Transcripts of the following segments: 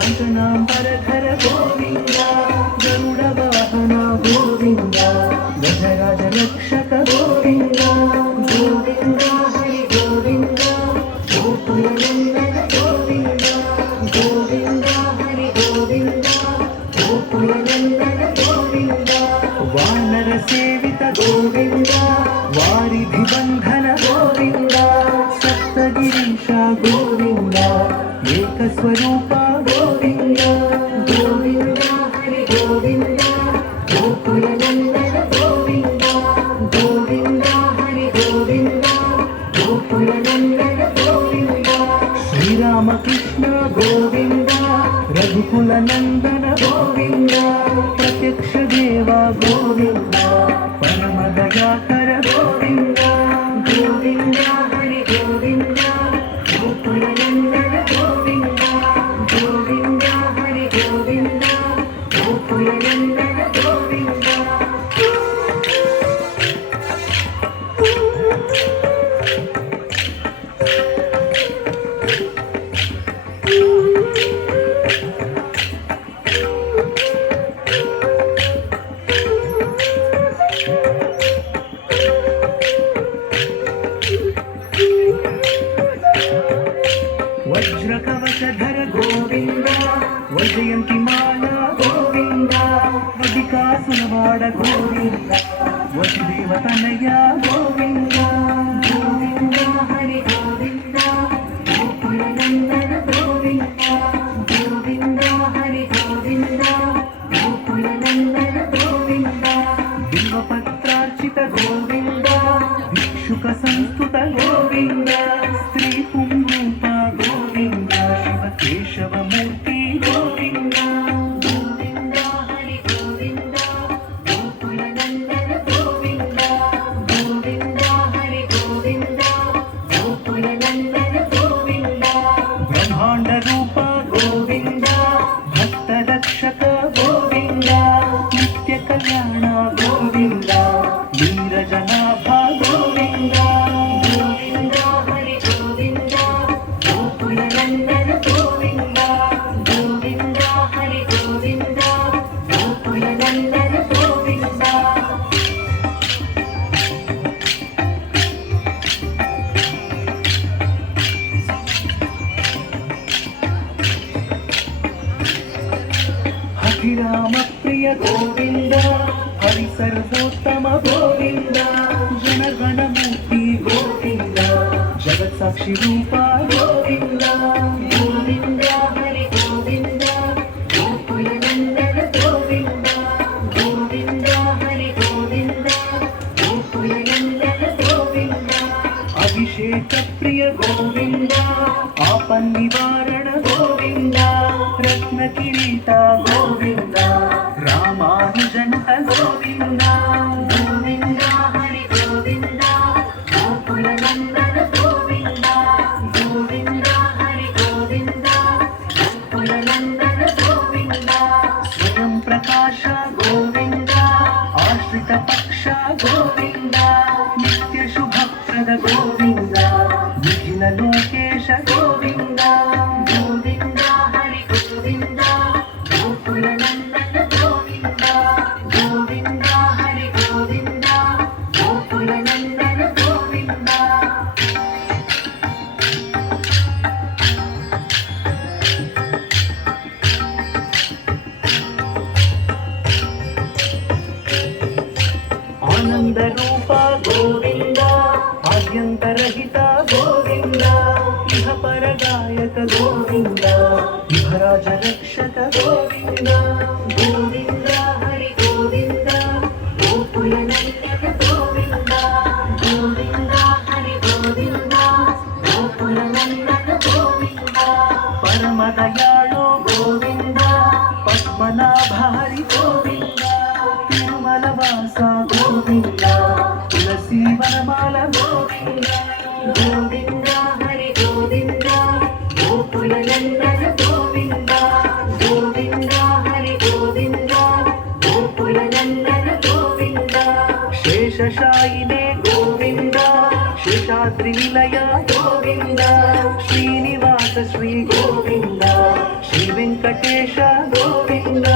कंचनांबरधर गोविंद गरुड़ वाहन गोविंद गजराज रक्षक गोविंद गोविंद हरि गोविंद गोकुलनंदन गोविंद गोविंद हरि गोविंद गोकुलनंदन गोविंद वानर सेवित गोविंद वारिधि बंधन गोविंद सप्तगिरीश गोविंद एक स्वरूप गोविंद गोविंद हरि गोविंद गोकुलनंदन गोविंद गोविंद हरि गोविंद गोकुलनंदन गोविंद श्री राम कृष्ण गोविंद रघुकुल नंदन गोविंद प्रत्यक्ष देवा गोविंद परम दयाकर गोविंद गोविंद हरि गोविंद गोकुल नंदन गोविंद गोविंद हरि गोविंद गोकुल नंदन गोविंद वज्र कवचधर गोविंद वजयंती माला गोविंद वदिकासुरवाड गोविंद वसुदेव तनया गोविंद गोविंद हरि गोविंद गोकुलनंदन गोविंद गोविंद हरि गोविंद गोकुलनंदन गोविंद बिल्वपत्रार्चित गोविंद भिक्षुक संस्तुत गोविंद स्त्री पुंरूप गोविंद शिव केशव मूर्ति गोविंद गोविंद हरि गोविंद गोकुलनंदन गोविंद गोविंद हरि गोविंद गोकुलनंदन गोविंद ब्रह्मांड रूप गोविंद भक्त रक्षक गोविंद नित्य कल्याण गोविंद नीरजनाभ गोविंद गोविंद हरि गोविंद गोकुलनंदन गोविंद गोविंद हरि गोविंद गोकुलनंदन गोविंद हरिराम प्रिय गोविंद हरि सर्वोत्तम गोविंद जनगण मूर्ति गोविंद जगत साक्षी रूप गोविंद गोविंद हरि गोविंद गोकुलनंदन गोविंद गोविंद हरि गोविंद गोकुलनंदन गोविंद अभिषेक प्रिय गोविंद आपन निवारण गोविंद रत्न किरीट गोविंद रामानुजंत गोविंद गोविंद हरि गोविंद गोकुलनंदन गोविंद गोविंद हरि गोविंद गोकुलनंदन गोविंद स्वयं प्रकाश गोविंद आश्रित पक्ष गोविंद नित्य शुभप्रद गोविंद निखिल लोकेश गोविंद गोविंद हरि गोविंद गोकुलनंदन गोविंद गोविंद हरि गोविंद गोकुलनंदन गोविंद आनंद रूप गोविंद आद्यंतरहित गोविंद इह पर गायक गोविंद विभराज रक्षक गोविंद गोविंद हरि गोविंद गोकुलनंदन गोविंद गोविंद हरि गोविंद गोकुलनंदन गोविंद परम दयाळु गोविंद पद्मनाभ हरि गोविंद तिरुमल वास गोविंद तुलसी वनमाल गोविंद गोविंद हरि गोविंद गोकुलनंदन गोविंद गोविंद हरि गोविंद गोकुलनंदन गोविंद शेषशायिने गोविंद शेषाद्रिनिलय गोविंद श्रीनिवास श्री गोविंद श्री वेंकट వెంకటేశ గోవింద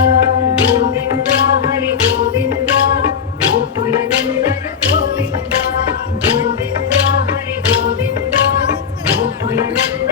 గోవింద హరి గోవింద గోకుల నందన గోవింద గోవింద హరి గోవింద గోకుల నందన